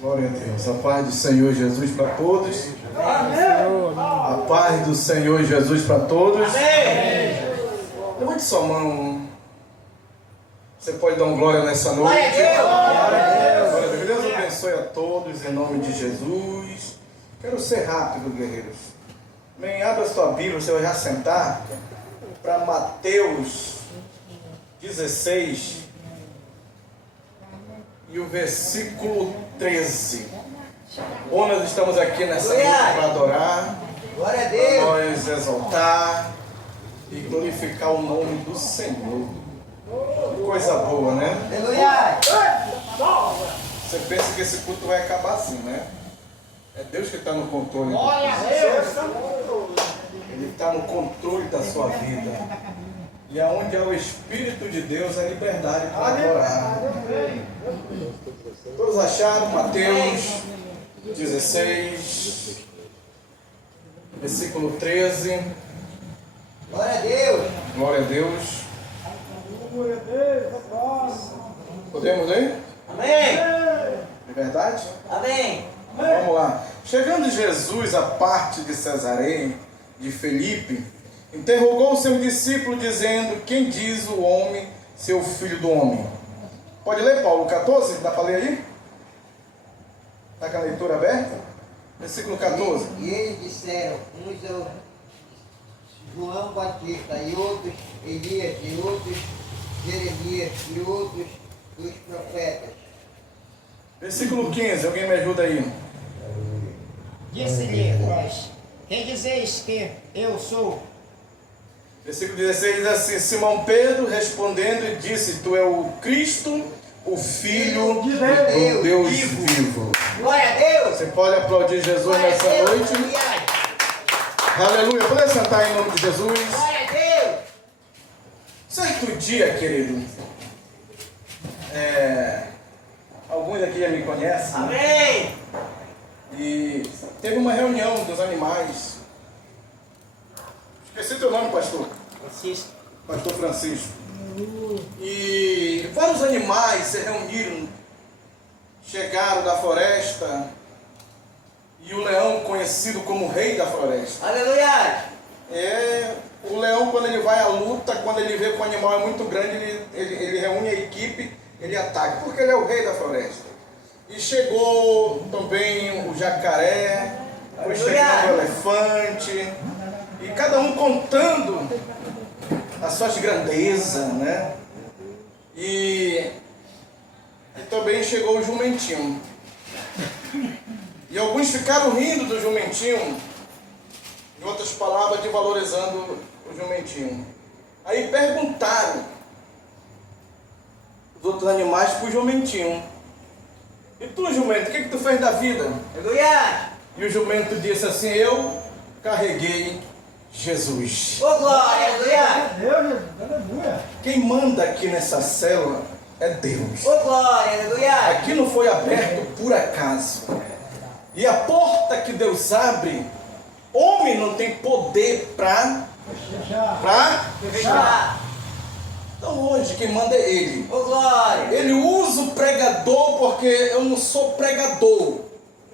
Glória a Deus. A paz do Senhor Jesus para todos. A paz do Senhor Jesus para todos. Levante sua mão. Você pode dar um glória nessa noite. Glória a Deus. Deus abençoe a todos em nome de Jesus. Quero ser rápido, guerreiros. Amém. Abra sua Bíblia, você vai já sentar para Mateus 16 e o versículo 13. Bom, nós estamos aqui nessa noite para adorar, para nós exaltar e glorificar o nome do Senhor. Coisa boa, né? Você pensa que esse culto vai acabar assim, né? É Deus que está no controle. Ele está no controle da sua vida. E aonde é o Espírito de Deus, é liberdade para adorar. Todos acharam? Mateus 16, versículo 13. Glória a Deus. Glória a Deus. Podemos ler? Amém. É verdade? Amém. Vamos lá. Chegando Jesus à parte de Cesareia, de Felipe, interrogou o seu discípulo, dizendo: quem diz o homem ser o filho do homem? Pode ler, Paulo, 14? Dá para ler aí? Está com a leitura aberta? Versículo 14. E eles disseram, uns ao João Batista, e outros Elias, e outros Jeremias, e outros dos profetas. Versículo 15, alguém me ajuda aí? Disse-lhe, pois, quem dizeis que eu sou? Versículo 16 diz assim: Simão Pedro respondendo disse: tu é o Cristo, o Filho do Deus vivo. Glória a Deus. Você pode aplaudir Jesus nessa noite? Aleluia. Pode sentar em nome de Jesus. Glória a Deus. Certo dia, querido, alguns aqui já me conhecem. Amém. E teve uma reunião dos animais. Esqueci teu nome, pastor. Francisco. Pastor Francisco. E vários animais se reuniram, chegaram da floresta, e o leão, conhecido como rei da floresta. Aleluia. O leão, quando ele vai à luta, quando ele vê que o animal é muito grande, ele reúne a equipe, ele ataca, porque ele é o rei da floresta. E chegou também o jacaré, foi chegando o elefante, e cada um contando as suas grandezas, né? E também chegou o jumentinho. E alguns ficaram rindo do jumentinho, em outras palavras, desvalorizando o jumentinho. Aí perguntaram os outros animais para o jumentinho: e tu, jumento, o que tu fez da vida? Aleluia. E o jumento disse assim: eu carreguei Jesus. Ô glória, aleluia. Quem manda aqui nessa célula é Deus. Ô glória, aleluia. Aqui não foi aberto por acaso. E a porta que Deus abre, homem não tem poder para Fechar. Então hoje quem manda é Ele. Ô glória. Ele usa o pregador porque eu não sou pregador.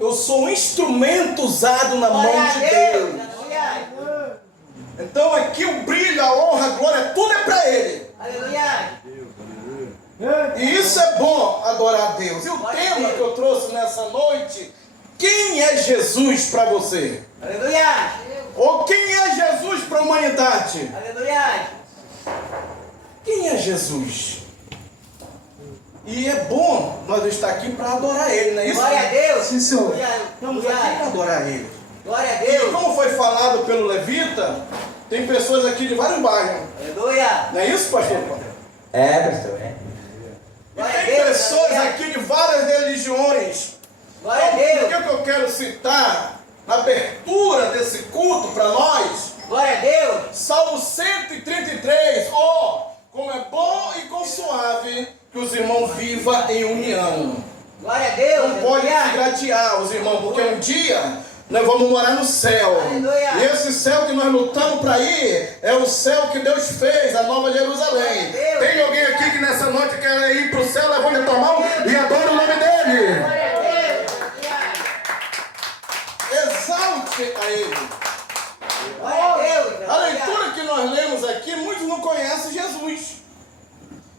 Eu sou um instrumento usado na mão de Deus. Aleluia. Então aqui o brilho, a honra, a glória, tudo é para Ele. Aleluia. E isso é bom, adorar a Deus. E o tema que eu trouxe nessa noite: quem é Jesus para você? Aleluia. Ou quem é Jesus para a humanidade? Aleluia. Quem é Jesus? E é bom nós estar aqui para adorar Ele, não é isso? Glória a Deus. Sim, Senhor. Glória. Estamos aqui para adorar Ele. Glória a E Deus. como foi falado pelo Levita, tem pessoas aqui de vários bairros. Aleluia. Não é isso, pastor? Pastor, E Glória a tem Deus. pessoas Aleluia. aqui de várias religiões. Glória a Então, Deus. o que eu quero citar na abertura desse culto para nós? Glória a Deus. Salmo 133. Como é bom e quão suave que os irmãos vivam em união. Glória a Deus. Não pode se Aleluia. gratear os irmãos, porque um dia nós vamos morar no céu. Aleluia. E esse céu que nós lutamos para ir é o céu que Deus fez, a Nova Jerusalém. Glória a Deus. Tem alguém aqui que nessa noite quer quiser ir para o céu, levante a tua mão e adora o nome dele. Exalte a ele. A leitura que nós lemos aqui, muitos não conhecem Jesus.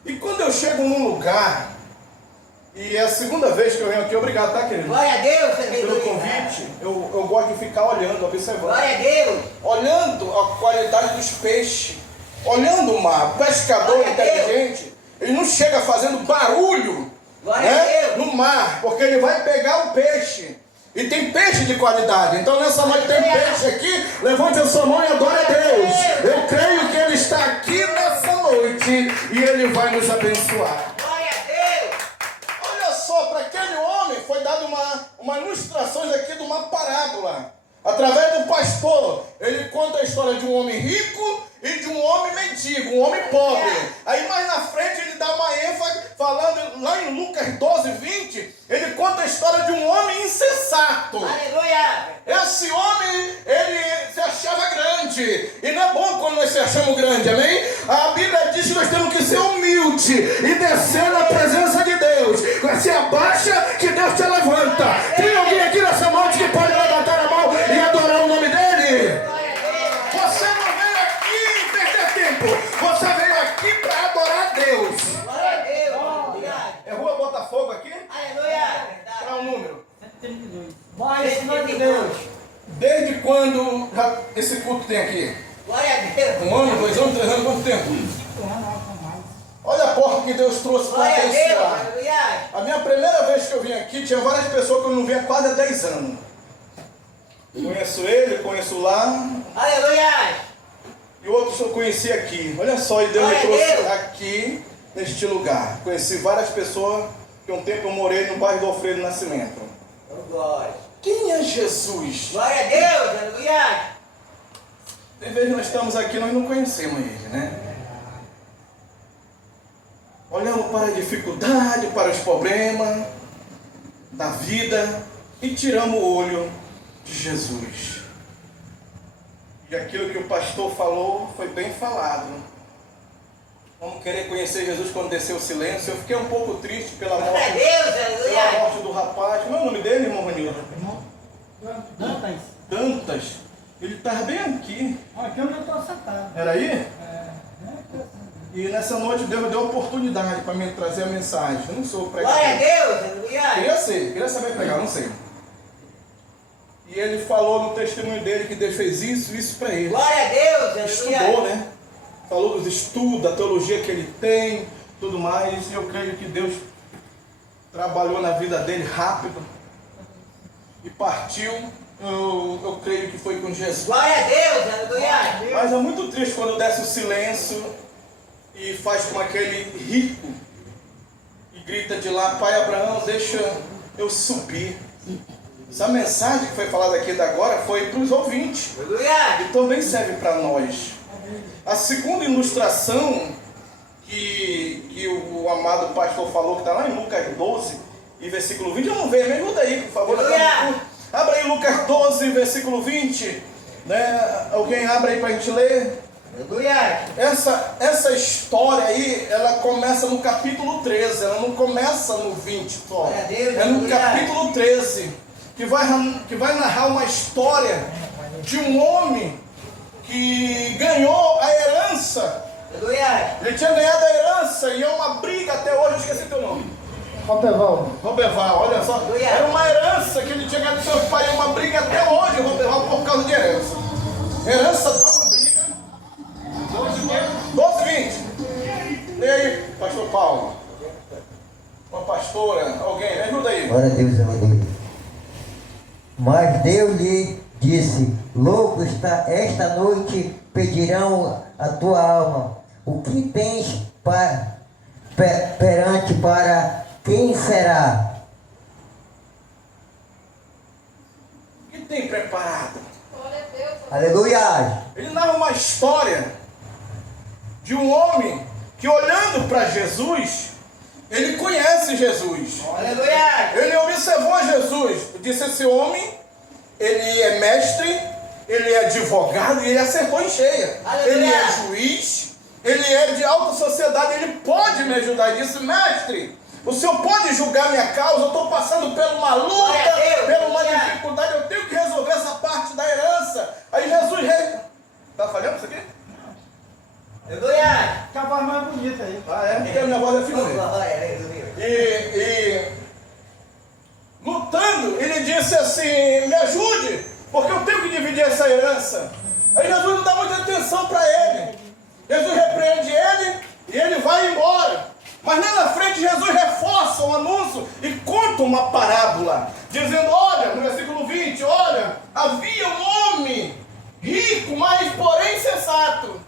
E quando eu chego num lugar, e é a segunda vez que eu venho aqui, obrigado, tá, querido? Glória a Deus, Pelo convite, eu gosto de ficar olhando, observando. Glória a Deus. Olhando a qualidade dos peixes, olhando o mar. O pescador Glória a inteligente, ele não chega fazendo barulho, Glória a Deus. no mar, porque ele vai pegar o peixe. E tem peixe de qualidade. Então nessa noite tem peixe aqui. Levante a sua mão e adore a Deus. Eu creio que Ele está aqui nessa noite e Ele vai nos abençoar. Glória a Deus. Olha só, para aquele homem foi dada uma ilustração aqui de uma parábola. Através do pastor, ele conta a história de um homem rico e de um homem mendigo, um homem pobre. Aí mais na frente ele dá uma ênfase, falando lá em Lucas 12, 20, ele conta a história de um homem insensato. Aleluia. Esse homem, ele se achava grande. E não é bom quando nós se achamos grande, amém? A Bíblia diz que nós temos que ser humilde e descer na presença de Deus. Se abaixa que Deus te levanta. Tem alguém aqui nessa noite que pode levantar a mão e adorar o nome dele? Você não veio aqui perder tempo. Você veio aqui para adorar Deus. Glória a Deus. É Rua Botafogo aqui? Aleluia. Qual é o número? Mas, nome de Deus. Desde quando esse culto tem aqui? Glória a Deus. 1 ano, 2 anos, 3 anos, quanto tempo? Olha a porta que Deus trouxe para Glória a Deus. abençoar. Aleluia. A minha primeira vez que eu vim aqui, tinha várias pessoas que eu não via há quase há 10 anos. Conheço ele, conheço lá, Aleluia. e outros eu conheci aqui. Olha só, e Deus me Glória a trouxe Deus. aqui, neste lugar. Conheci várias pessoas, que um tempo eu morei no bairro do Alfredo Nascimento. Glória. Quem é Jesus? Glória a Deus. Aleluia. Tem vezes nós estamos aqui, nós não conhecemos ele, né? Olhamos para a dificuldade, para os problemas da vida e tiramos o olho de Jesus. E aquilo que o pastor falou foi bem falado. Vamos querer conhecer Jesus quando desceu o silêncio. Eu fiquei um pouco triste pela Glória a morte, Deus. pela Aleluia. morte do rapaz. Como é o nome dele, irmão Vanildo? Dantas. Dantas. Ele estava bem aqui. Aqui onde eu estou sentado. Era aí? É, E nessa noite Deus me deu a oportunidade para me trazer a mensagem. Eu não sou Glória a pregador. Deus. Aleluia. Queria saber pregar, não sei. E ele falou no testemunho dele que Deus fez isso para ele. Glória a Deus. Estudou, Aleluia. né? Falou dos estudos, da teologia que ele tem, tudo mais. E eu creio que Deus trabalhou na vida dele rápido. E partiu, eu creio que foi com Jesus. Glória a Deus. Aleluia. Mas é muito triste quando desce o silêncio e faz com aquele rico e grita de lá: Pai Abraão, deixa eu subir. Essa mensagem que foi falada aqui da agora foi para os ouvintes Aleluia. e também serve para nós. A segunda ilustração que o amado pastor falou, que está lá em Lucas 12 e versículo 20, eu não vejo, me ajuda aí, por favor. Aleluia. Abra aí Lucas 12, versículo 20, né? Alguém abre aí para a gente ler. Aleluia. Essa história aí, ela começa no capítulo 13, ela não começa no 20 só. Glória a Deus, É no aleluia. capítulo 13, que vai narrar uma história de um homem que ganhou a herança. Aleluia. Ele tinha ganhado a herança e é uma briga até hoje, eu esqueci teu nome. Roberval. Roberval, olha só. Aleluia. Era uma herança que ele tinha ganhado do seu pai, é uma briga até hoje, Roberval, por causa de herança. Herança dá uma briga. 12, 20. E aí, pastor Paulo? Uma pastora, alguém, me ajuda aí. Glória a Deus, aleluia. Mas Deus lhe disse: louco está, esta noite pedirão a tua alma. O que tens perante para quem será? O que tem preparado? Aleluia. Ele narra uma história de um homem que, olhando para Jesus, ele conhece Jesus. Aleluia. Ele observou Jesus. Disse: esse homem, ele é mestre, ele é advogado e ele acertou em cheia. Aleluia. Ele é juiz, ele é de alta sociedade, ele pode me ajudar. Ele disse: mestre, o senhor pode julgar minha causa? Eu estou passando por uma luta, por uma dificuldade, eu tenho que resolver essa parte da herança. Aí Jesus... Tá falhando isso aqui? Aleluia! Que a voz mais bonita aí. Ah, é? Porque a minha voz é figurina. E lutando, ele disse assim: me ajude, porque eu tenho que dividir essa herança. Aí Jesus não dá muita atenção para ele. Jesus repreende ele e ele vai embora. Mas lá na frente Jesus reforça o anúncio e conta uma parábola, dizendo: olha, no versículo 20, olha, havia um homem rico, mas porém insensato.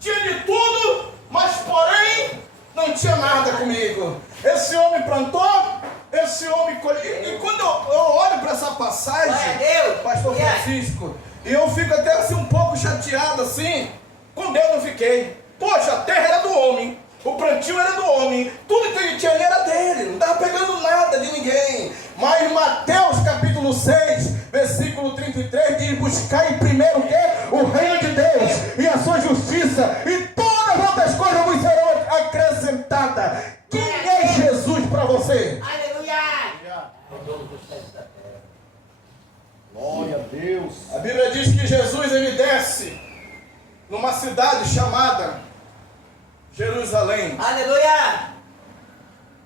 Tinha de tudo, mas porém não tinha nada comigo. Esse homem plantou, esse homem colheu. E quando eu olho para essa passagem, pastor Francisco, e eu fico até assim um pouco chateado assim. Com Deus eu fiquei. Poxa, a terra era do homem, o plantio era do homem, tudo que ele tinha ali era dele, não estava pegando nada de ninguém. Mas Mateus capítulo 6, versículo 33 diz: buscai primeiro o reino de Deus e a sua justiça, e todas as outras coisas vos serão acrescentadas. Quem é Jesus para você? Aleluia! Glória a Deus. A Bíblia diz que Jesus ele desce numa cidade chamada Jerusalém. Aleluia!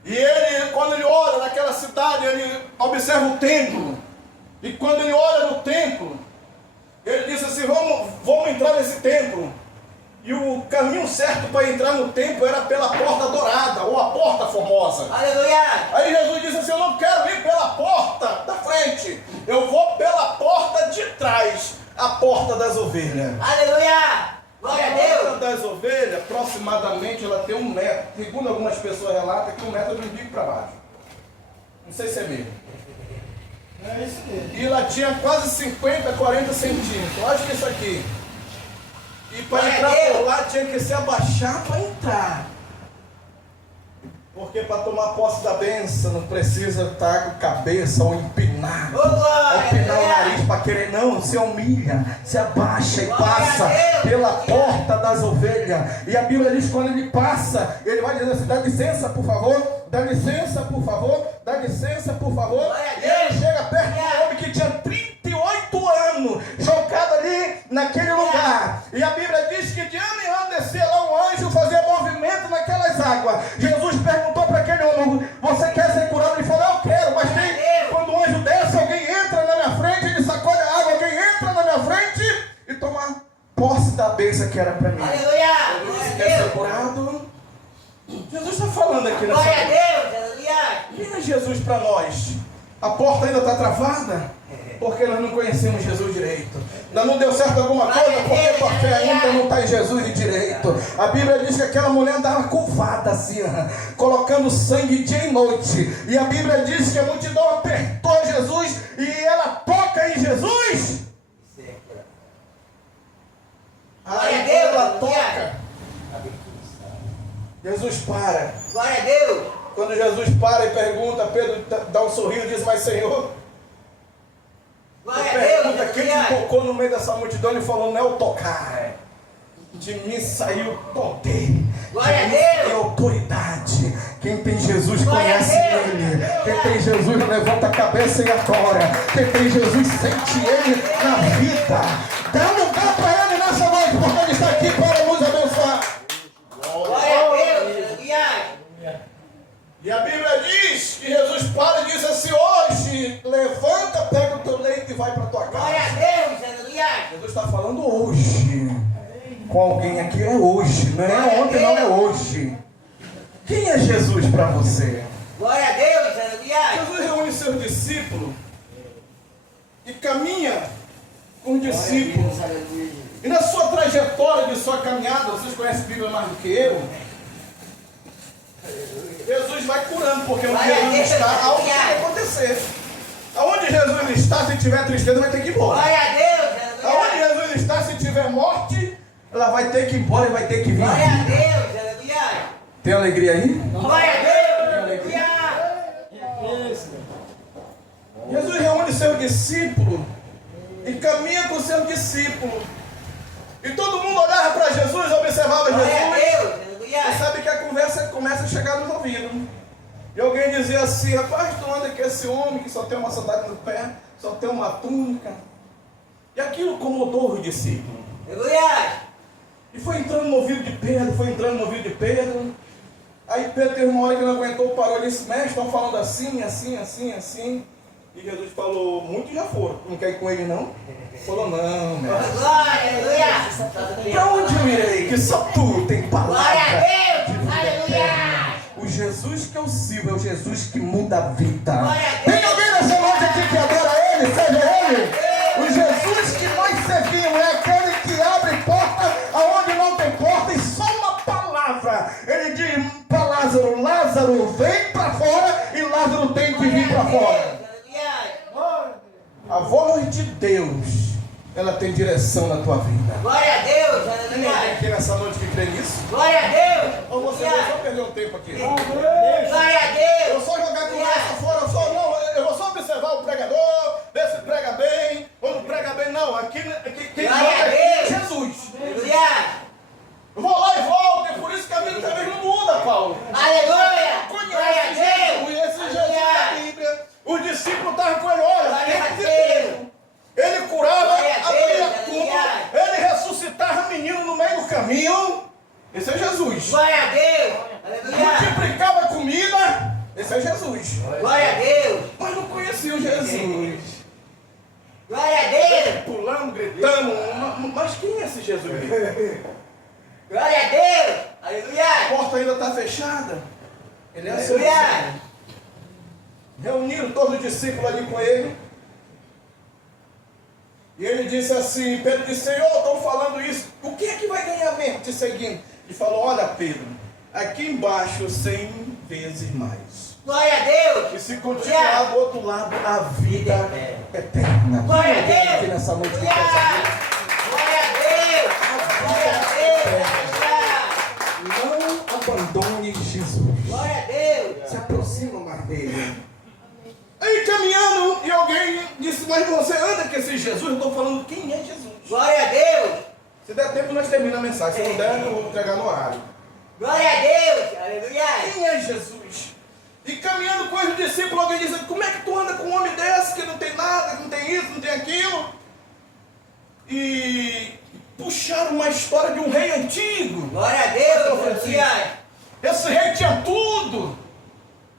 E ele, quando ele olha naquela cidade, ele observa o templo. E quando ele olha no templo, ele diz assim: vamos entrar nesse templo. E o caminho certo para entrar no templo era pela porta dourada, ou a porta formosa. Aleluia! Aí Jesus disse assim: eu não quero ir pela porta da frente, eu vou pela porta de trás, a porta das ovelhas. Aleluia! Glória a A Deus! porta das ovelhas, aproximadamente, ela tem 1 metro. Segundo algumas pessoas relatam, que 1 metro do umbigo para baixo. Não sei se é mesmo. É isso mesmo. E ela tinha quase 50, 40 centímetros. Eu acho que isso aqui. E para Glória a entrar Deus! por lá tinha que se abaixar para entrar. Porque para tomar posse da bênção não precisa estar com a cabeça ou empinado. Ô, glória! Empinar o Aleluia! nariz para querer, não, se humilha, se abaixa e Glória passa a Deus! pela porta das ovelhas. E a Bíblia diz que quando ele passa, ele vai dizer assim: dá licença por favor, dá licença por favor, dá licença por favor. Glória a E ele Deus! chega perto do homem que tinha 38 anos, jogado ali naquele lugar. E a Bíblia diz que de ano em ano descia lá um anjo, fazia movimento naquelas águas. Jesus perguntou para aquele homem: você quer ser curado? Ele falou: eu quero, mas tem, quando o anjo desce, alguém entra na minha frente, ele sacode a água, alguém entra na minha frente e toma posse da bênção que era para mim. Aleluia! Você Glória quer a ser Deus! curado? Jesus está falando aqui nessa Glória a noite. Deus! Aleluia! Quem é Jesus para nós? A porta ainda está travada? Porque nós não conhecemos Jesus direito. Ainda não deu certo alguma coisa porque tua fé ainda não está em Jesus direito. A Bíblia diz que aquela mulher andava curvada assim, colocando sangue dia e noite. E a Bíblia diz que a multidão apertou Jesus e ela toca em Jesus. Aí Glória a Deus, ela aleluia. toca. Jesus para. Glória a Deus! Quando Jesus para e pergunta, Pedro dá um sorriso e diz: mas Senhor, Glória a Deus! pergunta quem te Aleluia! tocou no meio dessa multidão. Ele falou: não é o tocar, de mim saiu poder, Glória a de mim Deus! saiu autoridade. Quem tem Jesus Glória a conhece Deus! Ele. Quem tem Jesus levanta a cabeça e adora. Quem tem Jesus sente Ele na vida. Dá um lugar para Ele nessa noite, porque Ele está aqui para nos abençoar. Glória a Deus! Aleluia! E a Bíblia diz que Jesus para e diz assim: hoje, levanta, pega o teu leito e vai para a tua Glória a casa. Deus! Aleluia! Jesus está falando hoje. Com alguém aqui é hoje, não é ontem, não é hoje. Quem é Jesus para você? Glória a Deus! Aleluia! Jesus reúne seus discípulos e caminha com os discípulos. Aleluia! E na sua trajetória de sua caminhada, vocês conhecem a Bíblia mais do que eu, Jesus vai curando, porque onde Jesus está, algo tem que acontecer. Aonde Jesus está, se tiver tristeza, vai ter que ir embora. Glória a Deus! Aonde Aleluia! Jesus está, se tiver morte, ela vai ter que ir embora e vai ter que vir. Glória a Deus! Aleluia! Tem alegria aí? Glória a Deus! Aleluia! Jesus reúne seus discípulos e caminha com seus discípulos. E todo mundo olhava para Jesus, observava Glória a Jesus. Deus, E aleluia. sabe que a conversa começa a chegar nos ouvidos. E alguém dizia assim: rapaz, tu anda com esse homem que só tem uma sandália no pé, só tem uma túnica. E aquilo incomodou os discípulos. Aleluia. E foi entrando no ouvido de Pedro, foi entrando no ouvido de Pedro. Aí Pedro teve uma hora que não aguentou, parou e disse: mestre, estão falando assim, assim, assim, assim. E Jesus falou: muitos já foram, não quer ir com ele não? Falou: não, mestre. Glória, aleluia. Para onde eu irei? Que só tu tem palavra. Glória a Deus, de vida aleluia. eterna. O Jesus que eu sirvo é o Jesus que muda a vida. Glória a Deus. Tem alguém nessa noite aqui que adora ele? Seja ele. O Jesus que nós servimos é aquele que abre porta aonde não tem porta, e só uma palavra ele diz para Lázaro: Lázaro, vem para fora, e Lázaro tem que vir para fora. A voz de Deus, ela tem direção na tua vida. Glória a Deus, Tem alguém aleluia. aqui nessa noite que crê nisso? Glória a Deus. Ou você vai só perder um tempo aqui? Glória a Deus. Eu só jogar a conversa fora, eu vou só observar o pregador, ver se prega bem, ou não prega bem, não. Aqui quem Glória manda a é Deus. Jesus. Aleluia. Eu vou lá e volto, e por isso que a vida também não muda, Paulo. Aleluia. Glória a Conhece Deus. Jesus, esse Jesus da Aleluia. Bíblia. Os discípulos estavam com ele, olha, Glória a tem Deus. ele curava, Glória a abria Deus, tudo, aleluia. ele ressuscitava menino no meio do caminho. Esse é Jesus. Glória a Deus. Aleluia. Multiplicava comida. Esse é Jesus. Glória a Deus. Mas não conhecia o Jesus. Glória a Deus. Pulando, gritando. Mas quem é esse Jesus? Glória a Deus. A Aleluia. porta ainda está fechada. Ele é assim. Aleluia. Reuniram todos os discípulos ali com ele. E ele disse assim, Pedro disse: Senhor, estão falando isso. O que é que vai ganhar mesmo te seguindo? Ele falou: olha, Pedro, aqui embaixo 100 vezes mais. Glória a Deus. E se continuar do outro lado, a vida eterna. Glória a Tem alguém aqui Deus. nessa noite que Glória quer saber? a Deus. Glória a Deus. Aleluia. Não abandone Jesus. Glória a Deus. Se aproxima mais dele. Aí caminhando, e alguém disse: mas você anda com esse Jesus? Eu estou falando quem é Jesus. Glória a Deus. Se der tempo, nós terminamos a mensagem. Se não der, eu vou entregar no horário. Glória a Deus. Aleluia. Quem é Jesus? E caminhando com os discípulos, alguém disse: como é que tu anda com um homem desse que não tem nada, que não tem isso, não tem aquilo? E puxaram uma história de um rei antigo. Glória a Deus. Aleluia. Esse rei tinha tudo.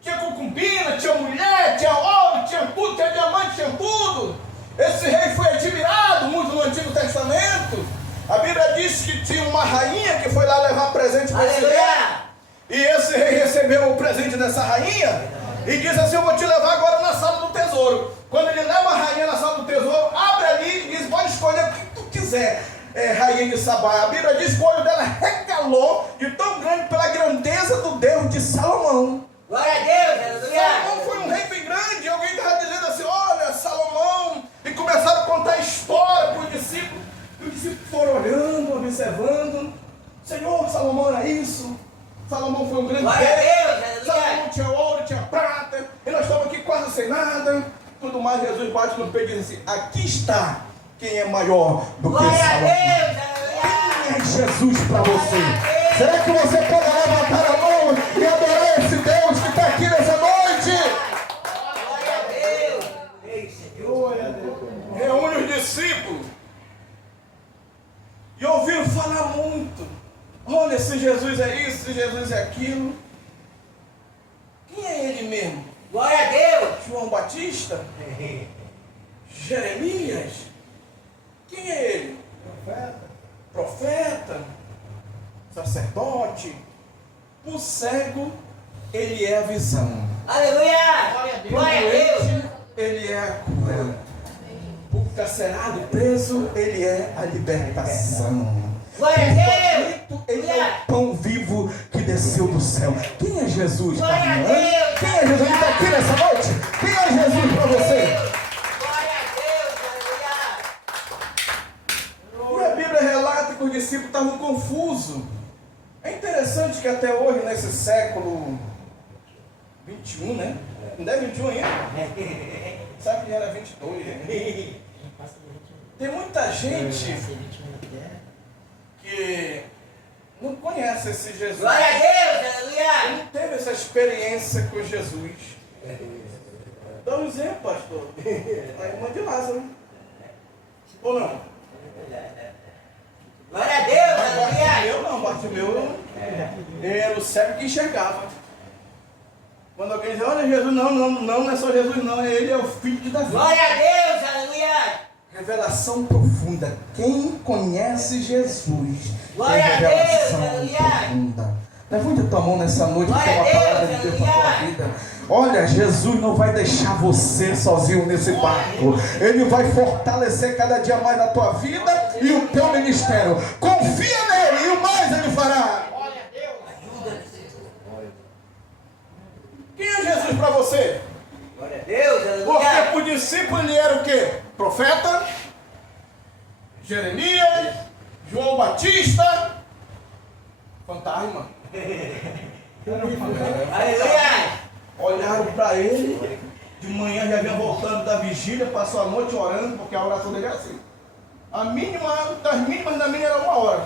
Tinha concubina, tinha mulher, tinha ouro, tinha tudo, tinha diamante, tinha tudo. Esse rei foi admirado muito no Antigo Testamento. A Bíblia diz que tinha uma rainha que foi lá levar presente para esse rei. Aleluia. E esse rei recebeu o presente dessa rainha e diz assim: eu vou te levar agora na sala do tesouro. Quando ele leva a rainha na sala do tesouro, abre ali e diz: pode escolher o que tu quiser, rainha de Sabá. A Bíblia diz que o olho dela regalou de tão grande pela grandeza do Deus de Salomão. Glória a Deus. Aleluia. Salomão foi um rei bem grande. E alguém estava dizendo assim: olha, Salomão. E começaram a contar a história para os discípulos. E os discípulos foram olhando, observando. Senhor, Salomão era isso. Salomão foi um grande Glória a rei. Deus. Aleluia. Salomão tinha ouro, tinha prata. E nós estamos aqui quase sem nada. Tudo mais, Jesus bate no peito e diz assim: aqui está quem é maior do que Glória a Salomão. Deus. Aleluia. Quem é Jesus para você? Glória a Deus. Será que você pode levantar a mão e adorar esse Deus que está aqui nessa noite? Glória a Deus. Glória a Deus. Reúne os discípulos e ouviram falar muito. Olha, esse Jesus é isso, esse Jesus é aquilo. Quem é ele mesmo? Glória a Deus. João Batista? Jeremias? Quem é ele? Profeta? Sacerdote? O cego, ele é a visão. Aleluia. Glória a Deus. Doente, ele é a cura. O carcerado, preso, ele é a libertação. Glória a Deus. O ele é o pão vivo que desceu do céu. Quem é Jesus? Glória a Carmen? Deus. Quem é Jesus que está aqui nessa noite? Quem é Jesus para você? Glória a Deus. Aleluia. E a Bíblia relata que os discípulos estavam confusos. É interessante que até hoje, nesse século 21, né? Não é 21 ainda? Sabe que era 22, né? Tem muita gente que não conhece esse Jesus. Glória a Deus, aleluia. Não teve essa experiência com Jesus. Dá um exemplo, pastor. A irmã de Lázaro. Ou não? Glória a Deus, aleluia. Bartimeu era o cego que enxergava. Quando alguém diz, olha Jesus, não é só Jesus não, ele é o filho de Davi. Glória a Deus, aleluia. Revelação profunda. Quem conhece Jesus Glória tem a Deus, revelação aleluia. profunda. Levante a tua mão nessa noite e Glória tem uma a Deus, palavra de Deus para a tua aleluia. vida. Olha, Jesus não vai deixar você sozinho nesse barco. Ele vai fortalecer cada dia mais a tua vida e o teu ministério. Confia nele e o mais ele fará. Quem é Jesus para você? Glória a Deus, Porque aleluia. para o discípulo ele era o quê? Profeta, Jeremias, João Batista, fantasma. Aleluia. Olharam para ele, de manhã já vinha voltando da vigília, passou a noite orando, porque a oração dele é assim. A mínima, das mínimas da minha era 1 hora.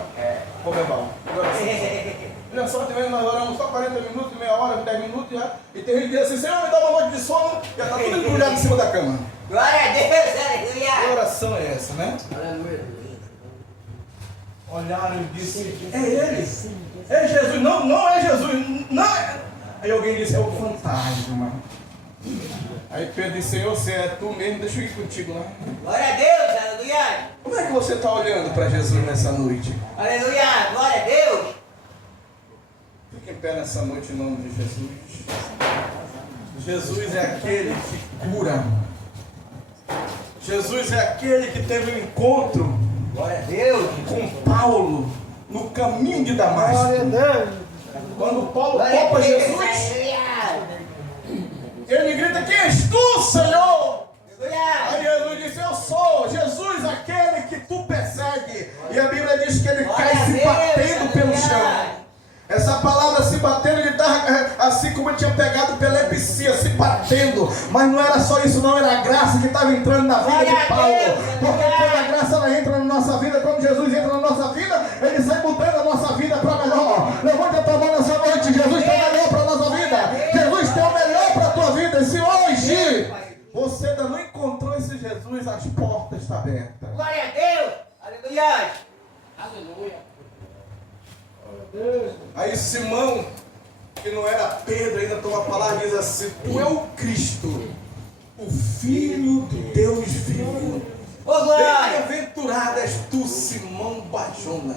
Ô Bebal, olha só, nós oramos só 40 minutos, meia hora, 10 minutos já. E tem gente que diz assim, Senhor, me dá uma noite de sono, já está tudo embrulhado em cima da cama. Glória a Deus, Que aleluia. oração é essa, né? Olharam e disse, é ele? É Jesus? Não é Jesus, não é. Aí alguém disse, é o fantasma. Aí Pedro disse, Senhor, se é tu mesmo, deixa eu ir contigo lá. Glória a Deus, aleluia. Como é que você está olhando para Jesus nessa noite? Aleluia, glória a Deus. Fique em pé nessa noite em nome de Jesus. Jesus é aquele que cura. Jesus é aquele que teve um encontro Glória a Deus. com Paulo no caminho de Damasco. Quando Paulo Glória a topa Deus, Jesus, aleluia. ele grita, quem és tu, Senhor? Aí Aleluia. Jesus disse, eu sou Jesus, aquele que tu persegue. E a Bíblia diz que ele Glória cai a se Deus, batendo pelo aleluia. chão. Essa palavra se batendo, ele estava assim como ele tinha pegado pela epilepsia, se batendo. Mas não era só isso, não, era a graça que estava entrando na vida Glória de a Paulo. Deus, Porque aleluia. quando a graça ela entra na nossa vida, quando Jesus entra na nossa vida, ele sai mudando a nossa vida para melhor. Levante a tua mão nessa noite, Jesus tem o melhor para a nossa vida. Jesus tem o melhor para a tua vida. E se hoje você ainda não encontrou esse Jesus, as portas estão abertas. Glória a Deus. Aleluia. Aí Simão, que não era Pedro, ainda toma a palavra e diz assim, tu é o Cristo, o Filho do Deus vivo. Ô, glória. Bem-aventurado és tu, Simão Bajona,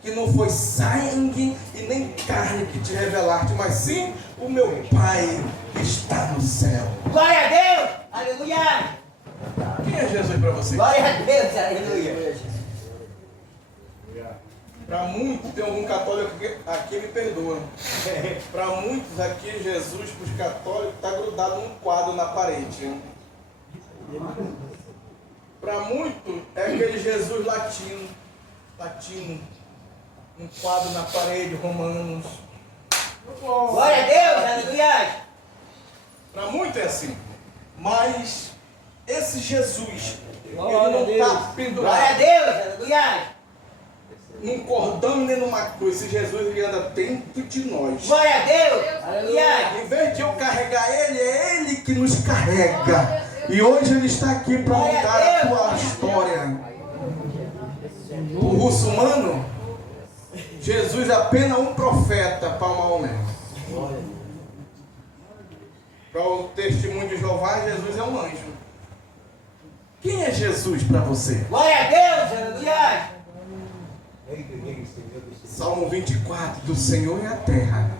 que não foi sangue e nem carne que te revelaste, mas sim o meu Pai que está no céu. Glória a Deus. Aleluia. Quem é Jesus para você? Glória a Deus. Aleluia. Para muitos, tem algum católico aqui, me perdoa. Para muitos aqui, Jesus, para os católicos, está grudado num quadro na parede. Para muitos, é aquele Jesus latino, um quadro na parede, Romanos. Glória a Deus. Aleluia. Para muitos é assim. Mas esse Jesus, ele Glória a não Deus. está Glória a pendurado Deus. Aleluia. num cordão nem numa cruz. Esse Jesus, ele anda dentro de nós. Glória a Deus. Aleluia. Em vez de eu carregar ele, é ele que nos carrega. E hoje ele está aqui para mudar a tua história. O muçulmano, Jesus é apenas um profeta para Maomé. Para o testemunho de Jeová, Jesus é um anjo. Quem é Jesus para você? Glória a Deus. Aleluia. Salmo 24, do Senhor é a terra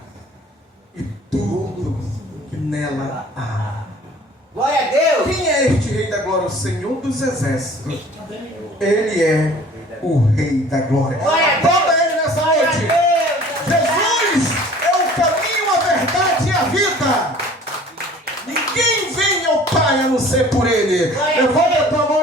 e tudo que nela há. Glória a Deus. Quem é este Rei da Glória? O Senhor dos Exércitos. Ele é o Rei da Glória. Glória a Deus. Aplauda ele nessa Glória a noite. Deus. Jesus é o caminho, a verdade e a vida. Ninguém vem ao Pai a não ser por ele. Glória a Levanta a Deus. tua mão